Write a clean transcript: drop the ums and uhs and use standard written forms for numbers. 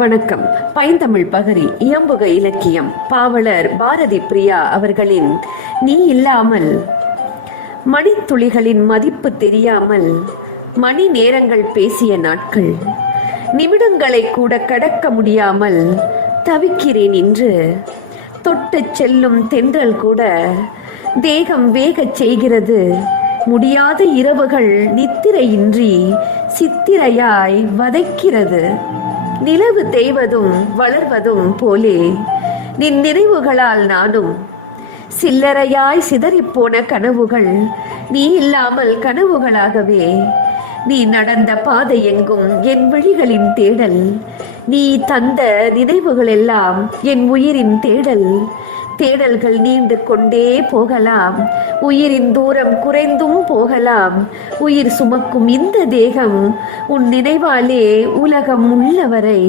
வணக்கம். பைந்தமிழ் பகரி இயம்புக இலக்கியம் பாவலர் பாரதி பிரியா அவர்களின் நீ இல்லாமல் மணித்துளிகளின் மதிப்பு தெரியாமல் மணி நேரங்கள் பேசிய நாட்கள், நிமிடங்களை கூட கடக்க முடியாமல் தவிக்கிறேன் இன்று. தொட்டுச் செல்லும் தென்றல் கூட தேகம் வேகச் செய்கிறது. முடியாத இரவுகள் நித்திரையின்றி சித்திரையாய் வதைக்கிறது. நிலவு தேய்வதும் வளர்வதும் போலே நின் நினைவுகளால் நானும் சில்லறையாய் சிதறிப்போன கனவுகள் நீ இல்லாமல் கனவுகளாகவே. நீ நடந்த பாதை எங்கும் என் விழிகளின் தேடல், நீ தந்த நினைவுகள் எல்லாம் என் உயிரின் தேடல். தேடல்கள் நீண்டு கொண்டே போகலாம், உயிரின் தூரம் குறைந்தும் போகலாம். உயிர் சுமக்கும் இந்த தேகம் உன் நினைவாலே உலகம் உள்ளவரை